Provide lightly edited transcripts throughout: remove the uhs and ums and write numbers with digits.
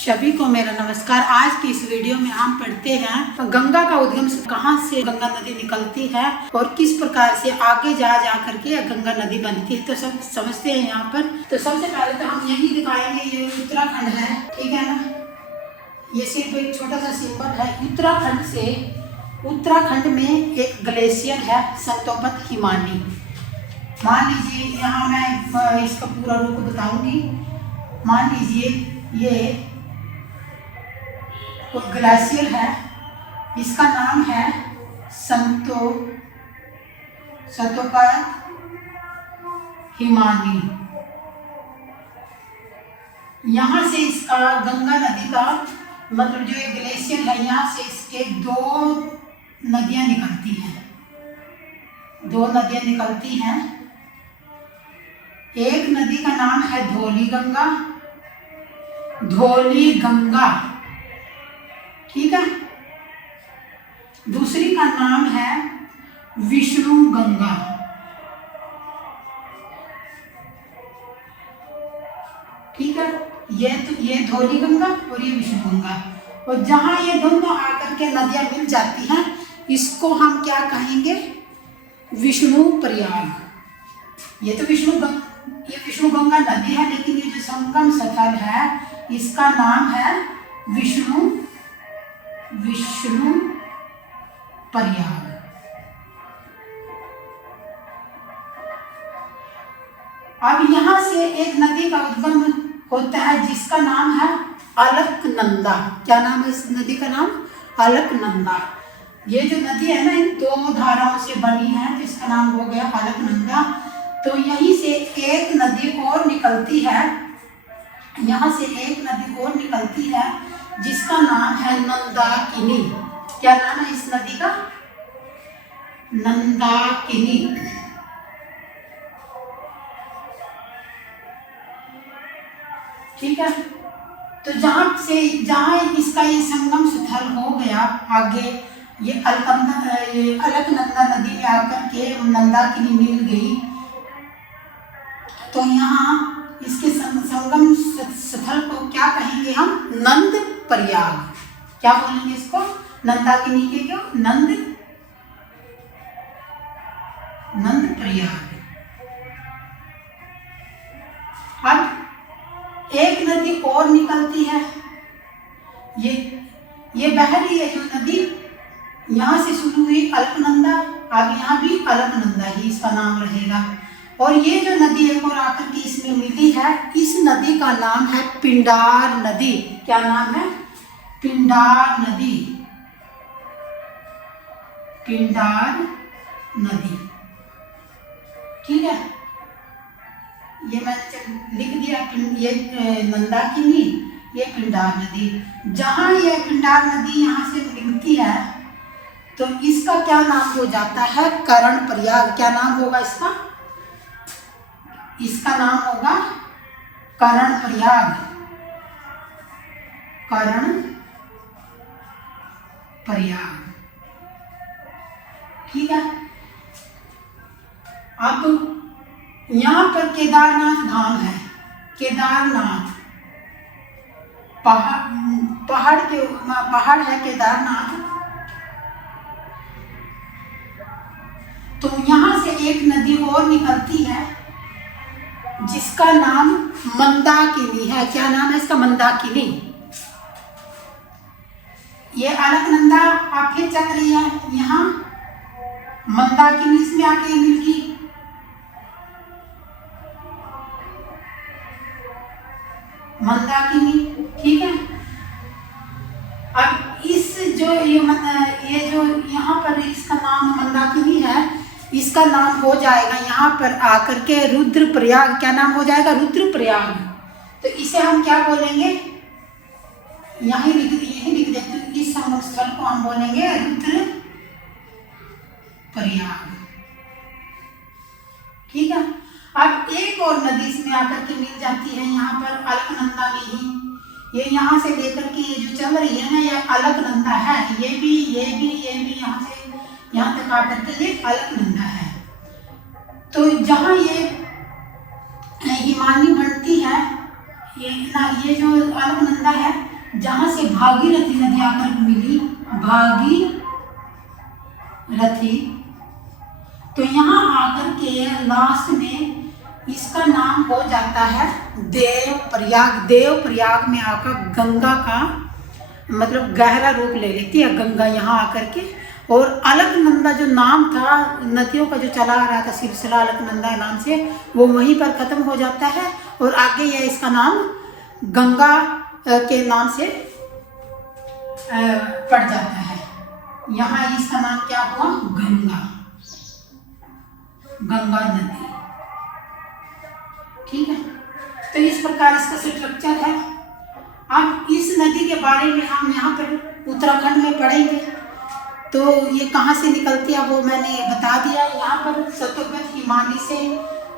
सभी को मेरा नमस्कार। आज की इस वीडियो में हम पढ़ते हैं गंगा का उद्गम कहाँ से गंगा नदी निकलती है और किस प्रकार से आगे जा करके गंगा नदी बनती है। तो सब समझते हैं यहाँ पर। तो सबसे पहले तो हम यही दिखाएंगे, ये उत्तराखंड है, ठीक है ना। ये सिर्फ एक छोटा सा सिंबल है। उत्तराखंड में एक ग्लेशियर है संतोपत हिमानी। मान लीजिए यहाँ मैं इसका पूरा रूप बताऊंगी। मान लीजिए ये कोई ग्लेशियर है, इसका नाम है संतोपत हिमानी। यहाँ से इसका गंगा नदी का मतलब जो ये ग्लेशियर है, यहाँ से इसके दो नदियाँ निकलती हैं। एक नदी का नाम है धौली गंगा, ठीक है। दूसरी का नाम है विष्णु गंगा, ठीक है। ये धौली गंगा और ये विष्णु गंगा। और जहां ये दोनों आकर के नदियां मिल जाती हैं, इसको हम क्या कहेंगे? विष्णु प्रयाग। ये तो विष्णु गंगा नदी है, लेकिन ये जो संगम स्थल है इसका नाम है विष्णु प्रयाग। अब यहाँ से एक नदी का उद्गम होता है जिसका नाम है अलकनंदा। क्या नाम है इस नदी का? नाम अलकनंदा। ये जो नदी है ना, इन दो धाराओं से बनी है, तो इसका नाम हो गया अलकनंदा। तो यहीं से एक नदी और निकलती है, यहाँ से एक नदी और निकलती है जिसका नाम है नंदाकिनी। क्या नाम है इस नदी का? नंदाकिनी। ठीक है। तो जहां इसका ये संगम स्थल हो गया, आगे ये अलकनंदा नदी में आकर के नंदाकिनी मिल गई, तो यहाँ इसके संगम स्थल को क्या कहेंगे हम? नंद प्रयाग। क्या बोलेंगे इसको? नंदाकिनी के क्यों? नंद प्रयाग। अब एक नदी और निकलती है, ये बह रही है जो नदी, यहाँ से शुरू हुई अलकनंदा, अब यहाँ भी अलकनंदा ही इसका नाम रहेगा। और ये जो नदी एक और आकर के इसमें मिली है, इस नदी का नाम है पिंडार नदी। क्या नाम है? पिंडार नदी। ठीक है। ये मैंने लिख दिया, ये नंदाकिनी, ये पिंडार नदी। जहां ये पिंडार नदी यहाँ से मिलती है, तो इसका क्या नाम हो जाता है? करण प्रयाग। क्या नाम होगा इसका? इसका नाम होगा करण प्रयाग। ठीक है। अब यहाँ पर केदारनाथ धाम है। केदारनाथ पहाड़ है केदारनाथ। तो यहाँ से एक नदी और निकलती है जिसका नाम मंदाकिनी है। क्या नाम है इसका? मंदाकिनी। ये अलकनंदा आप फिर चल रही है, यहाँ मंदाकिनी इसमें आके मिल गई। मंदाकिनी, ठीक है। अब इस जो ये जो यहाँ पर इसका नाम मंदाकिनी है, इसका नाम हो जाएगा यहाँ पर आकर के रुद्रप्रयाग। क्या नाम हो जाएगा? रुद्रप्रयाग। तो इसे हम क्या बोलेंगे? यही लिख देते हैं। इस संगम स्थल को हम बोलेंगे रुद्रप्रयाग। ठीक है। अब एक और नदी इसमें आकर के मिल जाती है, यहाँ पर अलकनंदा में ही। ये यहाँ से लेकर के ये जो चल रही है ना, ये अलकनंदा है। ये भी यहाँ से यहाँ तक आकर के ये अलकनंदा है। तो जहाँ ये हिमानी बढ़ती है, ये जो अलकनंदा है, भागीरथी नदी आकर मिली, भागीरथी। तो यहाँ आकर के लास्ट में इसका नाम हो जाता है देवप्रयाग। देवप्रयाग में आकर गंगा का मतलब गहरा रूप ले लेती है गंगा यहाँ आकर के। और अलकनंदा जो नाम था नदियों का जो चला आ रहा था सिलसिला अलकनंदा नाम से, वो वहीं पर खत्म हो जाता है और आगे यह इसका नाम गंगा के नाम से पड़ जाता है। यहाँ इसका नाम क्या हुआ? गंगा, गंगा नदी। ठीक है, तो इस प्रकार इसका स्ट्रक्चर है। अब इस नदी के बारे में हम यहाँ पर उत्तराखंड में पढ़ेंगे। तो ये कहाँ से निकलती है वो मैंने बता दिया। यहाँ पर सतलुज हिमानी से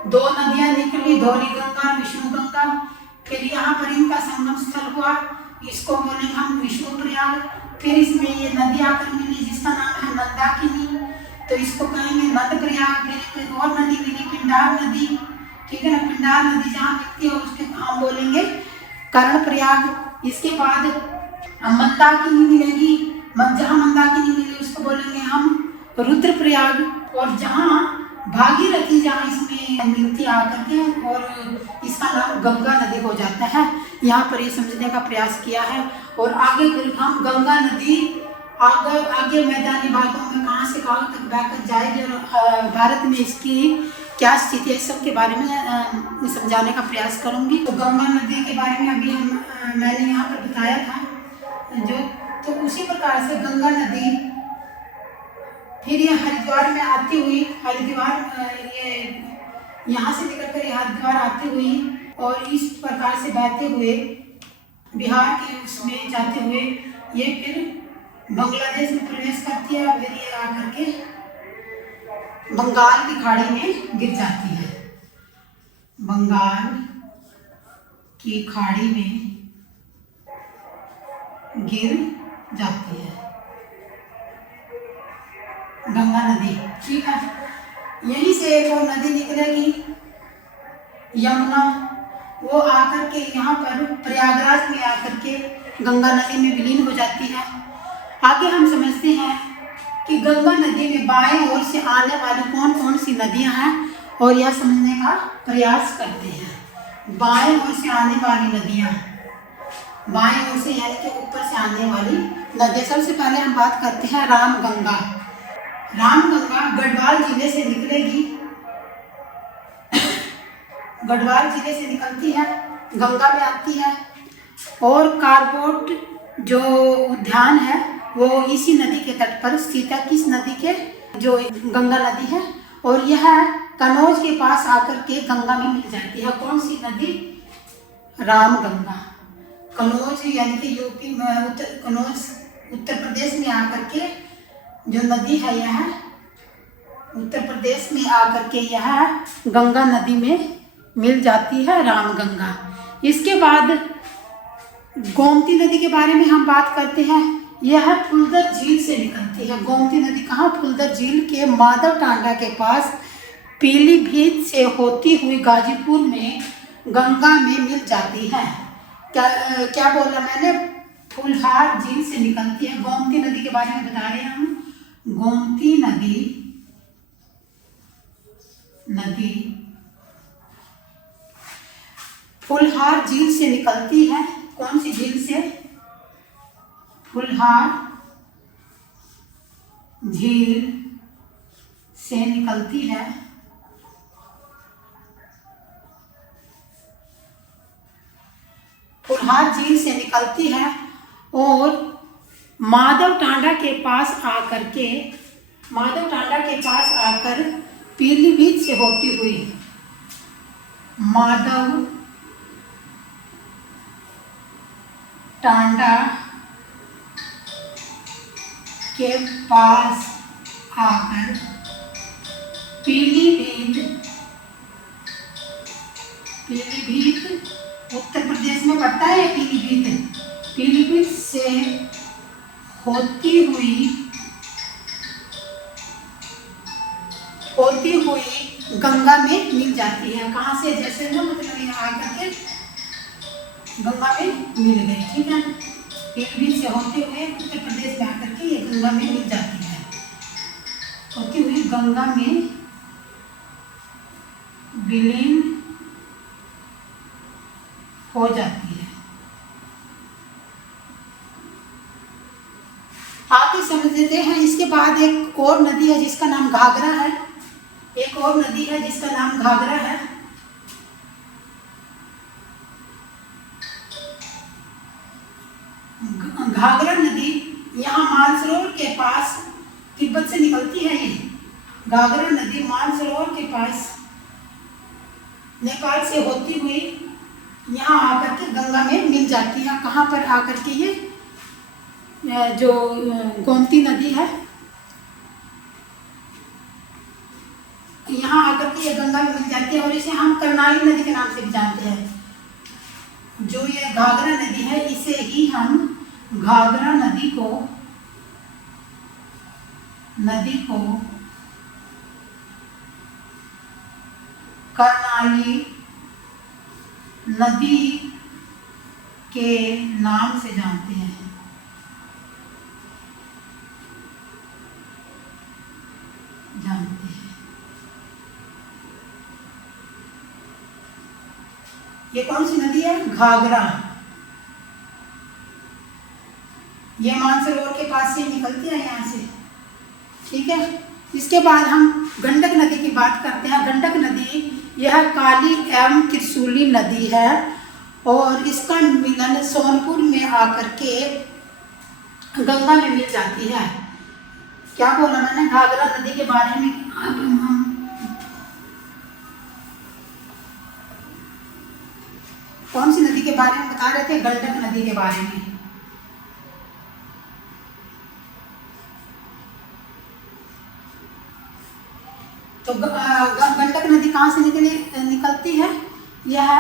दो नदियाँ निकली, धौली गंगा, विष्णु गंगा। फिर यहाँ पर इनका संगम स्थल हुआ, इसको बोलेंगे हम विष्णु प्रयाग। फिर इसमें ये नदी आकर मिली जिसका नाम है मंदाकिनी, तो इसको कहेंगे नंद प्रयाग। फिर और नदी मिली पिंडार नदी, ठीक है ना, पिंडार नदी जहाँ मिलती है उसके हम बोलेंगे कर्ण प्रयाग। इसके बाद मंदाकिनी मिलेगी, जहाँ मंदाकिनी मिली उसको बोलेंगे हम रुद्रप्रयाग। और जहाँ भागीरथी जहाँ इसमें मिलती आकर के और इसका नाम गंगा नदी हो जाता है। यहाँ पर ये समझने का प्रयास किया है। और आगे फिर हम गंगा नदी आगे मैदानी भागों में कहाँ से कहाँ तक बहकर जाएगी और भारत में इसकी क्या स्थिति है, इस सब के बारे में समझाने का प्रयास करूँगी। तो गंगा नदी के बारे में अभी मैंने यहाँ पर बताया था जो, तो उसी प्रकार से गंगा नदी फिर ये हरिद्वार में आती हुई, हरिद्वार ये यहाँ से निकलकर ये हरिद्वार आती हुई और इस प्रकार से बहते हुए बिहार के उसमें जाते हुए ये फिर बांग्लादेश में प्रवेश करती है। फिर ये आकर के बंगाल की खाड़ी में गिर जाती है। बंगाल की खाड़ी में गिर जाती है गंगा नदी। ठीक है, यहीं से एक और नदी निकलेगी यमुना, वो आकर के यहाँ पर प्रयागराज में आकर के गंगा नदी में विलीन हो जाती है। आगे हम समझते हैं कि गंगा नदी में बाएं ओर से आने वाली कौन कौन सी नदियाँ हैं और यह समझने का प्रयास करते हैं। बाएं ओर से आने वाली नदियाँ, बाएं ओर से यानी कि ऊपर से आने वाली नदियाँ। सबसे पहले हम बात करते हैं रामगंगा। रामगंगा गढ़वाल जिले से निकलेगी, गढ़वाल जिले से निकलती है, गंगा में आती है। और कारकोट जो उद्यान है वो इसी नदी के तट पर स्थित है। किस नदी के? जो गंगा नदी है। और यह कनौज के पास आकर के गंगा में मिल जाती है। कौन सी नदी? रामगंगा। कनौज यानी कि यूपी में कनौज उत्तर प्रदेश में आकर के जो नदी है यह उत्तर प्रदेश में आकर के यह गंगा नदी में मिल जाती है, रामगंगा। इसके बाद गोमती नदी के बारे में हम बात करते हैं। यह फुलदर झील से निकलती है। गोमती नदी कहाँ? फुलदर झील के माधव टांडा के पास पीलीभीत से होती हुई गाजीपुर में गंगा में मिल जाती है। क्या बोला मैंने? फुलहार झील से निकलती है। गोमती नदी के बारे में बता रहे हैं हम। गोमती नदी फुलहार झील से निकलती है। कौन सी झील से? फुलहार झील से निकलती है। फुलहार झील से निकलती है और माधव टांडा के पास आकर पीलीभीत से होती हुई माधव टांडा के पास आकर पीलीभीत उत्तर प्रदेश में पड़ता है। पीलीभीत से होती हुई गंगा में मिल जाती है। कहाँ से? जैसे ना मतलब यहाँ आकर के गंगा में मिल गई। ठीक है, पीलीभीत गंगा में मिल जाती है, होती हुई गंगा में विलीन हो जाती है। आगे समझ लेते हैं। इसके बाद एक और नदी है जिसका नाम घाघरा है। एक और नदी है जिसका नाम घाघरा है। घाघरा नदी यहाँ मानसरोवर के पास तिब्बत से निकलती है। ये घाघरा नदी मानसरोवर के पास नेपाल से होती हुई यहाँ आकर के गंगा में मिल जाती है। कहाँ पर आकर के ये जो गोमती नदी है, यहाँ आकर के ये गंगा में मिल जाती है और इसे हम कर्णाली नदी के नाम से भी जानते हैं। जो ये घाघरा नदी है इसे ही हम घाघरा नदी को कर्णाली नदी के नाम से जानते हैं। ये कौन सी नदी है? घाघरा। ये मानसरोवर के पास से निकलती है यहाँ से, ठीक है। इसके बाद हम गंडक नदी की बात करते हैं। गंडक नदी यह काली एवं त्रिशूली नदी है और इसका मिलन सोनपुर में आकर के गंगा में मिल जाती है। क्या बोला मैंने? घाघरा नदी के बारे में। अब हम कौन सी नदी के बारे में बता रहे थे? गंडक नदी के बारे में। तो गंडक नदी कहाँ से निकलती है? यह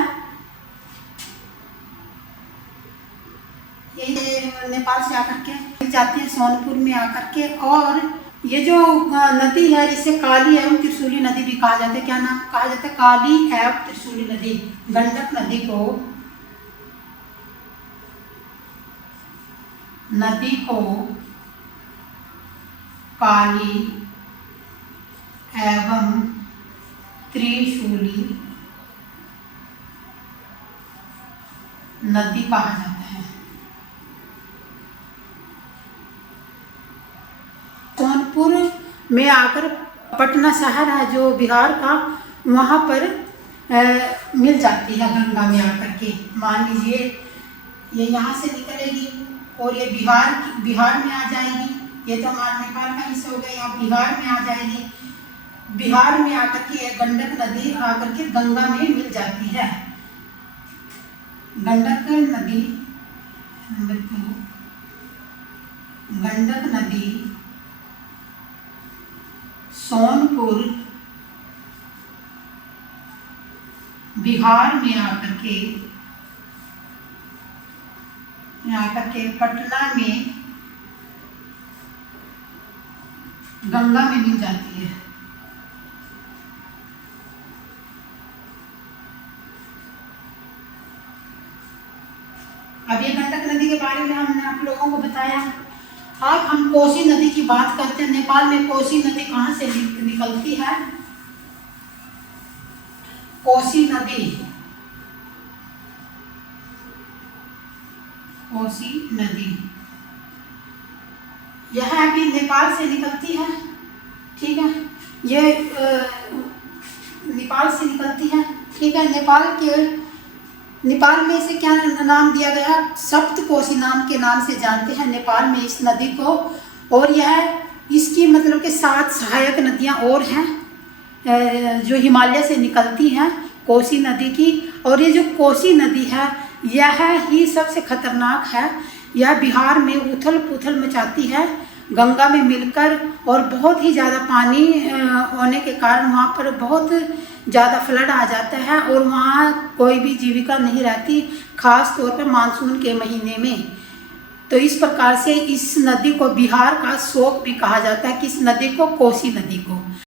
ये नेपाल से आकर के मिल जाती है सोनपुर में आकर के। और ये जो नदी है इसे काली एवं त्रिशूली नदी भी कहा जाता है। क्या नाम कहा जाता है? काली एवं त्रिशूली नदी। गंडक नदी को काली एवं त्रिशूली नदी कहा जाता है। सोनपुर में आकर पटना शहर है जो बिहार का, वहाँ पर मिल जाती है गंगा में आकर के। मान लीजिए ये यहाँ से निकलेगी और ये बिहार में आ जाएगी। ये तो हमारा नेपाल का हिस्सा हो गया, यहाँ बिहार में आ जाएगी। बिहार में आकर के ये गंडक नदी आकर के गंगा में मिल जाती है। गंडक नदी नंबर 2, गंडक नदी सोनपुर बिहार में आकर के पटना में गंगा में मिल जाती है। अब ये गंडक नदी के बारे में हमने आप लोगों को बताया। अब हम कोसी नदी की बात करते हैं। नेपाल में कोसी नदी कहाँ से निकलती है? कोसी नदी यह अभी नेपाल से निकलती है, ठीक है। ये नेपाल से निकलती है, ठीक है। नेपाल में इसे क्या नाम दिया गया? सप्तकोशी नाम के नाम से जानते हैं नेपाल में इस नदी को। और यह इसकी मतलब के 7 सहायक नदियां और हैं जो हिमालय से निकलती हैं कोसी नदी की। और ये जो कोसी नदी है यह ही सबसे खतरनाक है। यह बिहार में उथल पुथल मचाती है गंगा में मिलकर, और बहुत ही ज़्यादा पानी होने के कारण वहाँ पर बहुत ज़्यादा फ्लड आ जाता है और वहाँ कोई भी जीविका नहीं रहती, खास तौर पर मानसून के महीने में। तो इस प्रकार से इस नदी को बिहार का शोक भी कहा जाता है, किस नदी को? कोसी नदी को।